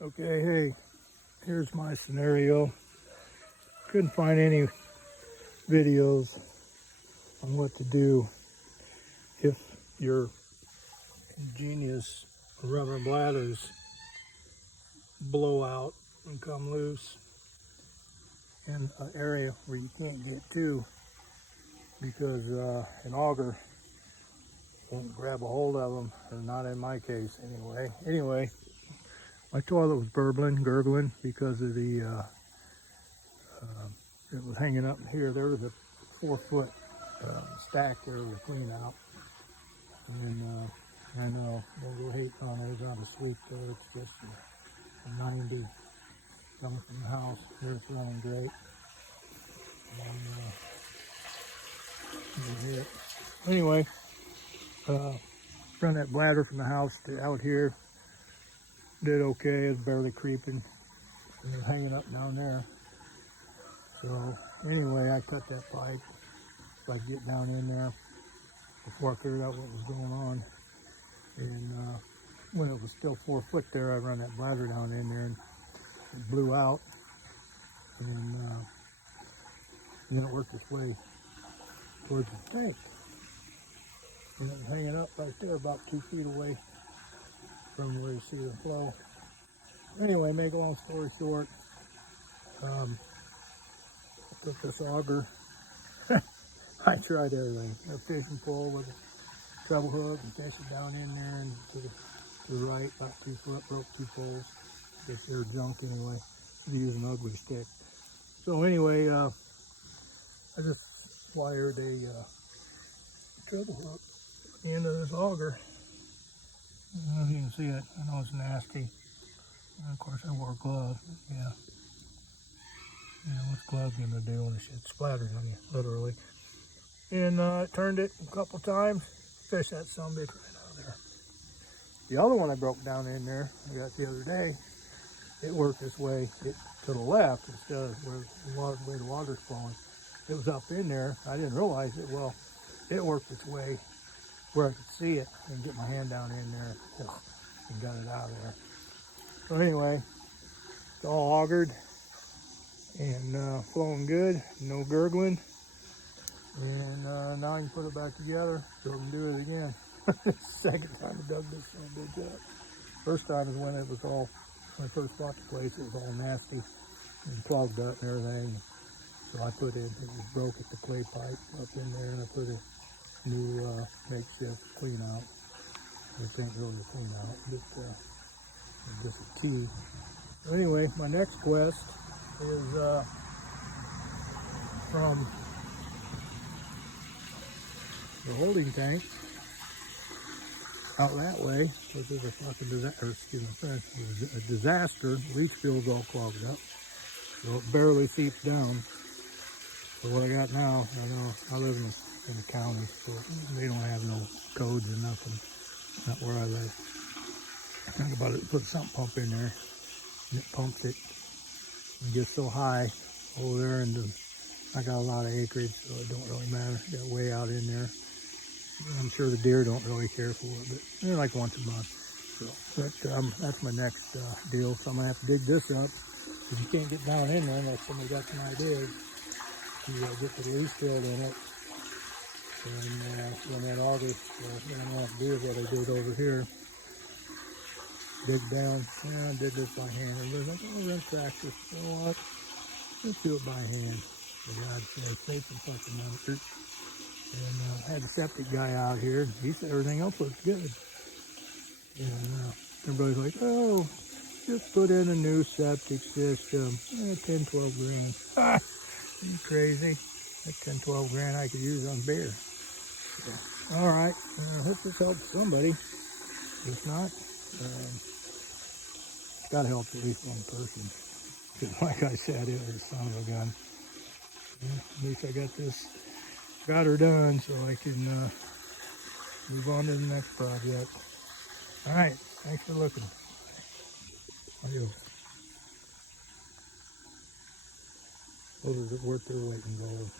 Okay, hey, here's my scenario. Couldn't find any videos on what to do if your ingenious rubber bladders blow out and come loose in an area where you can't get to because an auger won't grab a hold of them, or not in my case anyway. Anyway, my toilet was gurgling because of the it was hanging up here. There was a 4-foot stack there to clean out, and I know don't go hating on it. It's not asleep though. It's just a 90 coming from the house. Here it's running great. And, anyway, run that bladder from the house to out here. Did okay. It was barely creeping. It was hanging up down there. So anyway, I cut that pipe so I could get down in there before I figured out what was going on. And when it was still 4 foot there, I run that bladder down in there and it blew out. And then it worked its way towards the tank. And it was hanging up right there about 2 feet away from where you see the flow. Anyway, make a long story short, I took this auger. I tried everything. A fishing pole with a treble hook and fish it down in there and to the right, about 2 foot, broke 2 poles. Guess they're junk anyway. I use an ugly stick. So anyway, I just wired a treble hook at the end of this auger. I don't know if you can see it. I know it's nasty. And of course I wore gloves. Yeah. Yeah, what's gloves gonna do when the shit splatters on you, literally. And I turned it a couple times, fished that sumbitch right out of there. The other one I broke down in there, I got the other day, it worked this way, to the left instead of where the water's flowing. It was up in there. I didn't realize it. Well, it worked its way where I could see it and get my hand down in there and got it out of there. So anyway, it's all augered and flowing good, no gurgling. And now I can put it back together so I can do it again. Second time I dug this son of a bitch up. First time is when it was all, when I first bought the place, it was all nasty and clogged up and everything. So I put in, it was broke at the clay pipe up in there, and I put a new makeshift clean out. It ain't really a clean out, but just a T. So anyway, my next quest is from the holding tank out that way, which is a fucking disaster, a disaster. Leach field's all clogged up, so it barely seeps down. So what I got now, I know I live in the county, so they don't have no codes or nothing. Not where I live. I think about it, put a sump pump in there, and it pumps it. It gets so high over there, and I got a lot of acreage, so it don't really matter. Got way out in there. I'm sure the deer don't really care for it, but they're like once a month. So that's my next deal. So I'm gonna have to dig this up because you can't get down in there unless somebody got some ideas to get the leach field in it. And then August, what I'm gonna do is what I did over here. Dig down. Yeah, I did this by hand. And they're like, oh, rent tractor. You know what? Let's do it by hand. For God's sake, save some fucking money. And I had the septic guy out here. He said everything else looks good. And everybody's like, oh, just put in a new septic system. 10, 12 grand. Ah, you crazy? That 10, 12 grand I could use on beer. So, all right. I hope this helps somebody. If not, it's got to help at least one person. Because like I said, it was a son of a gun. Yeah, at least I got her done so I can move on to the next project. All right, thanks for looking. Adios. Those are worth their weight in gold.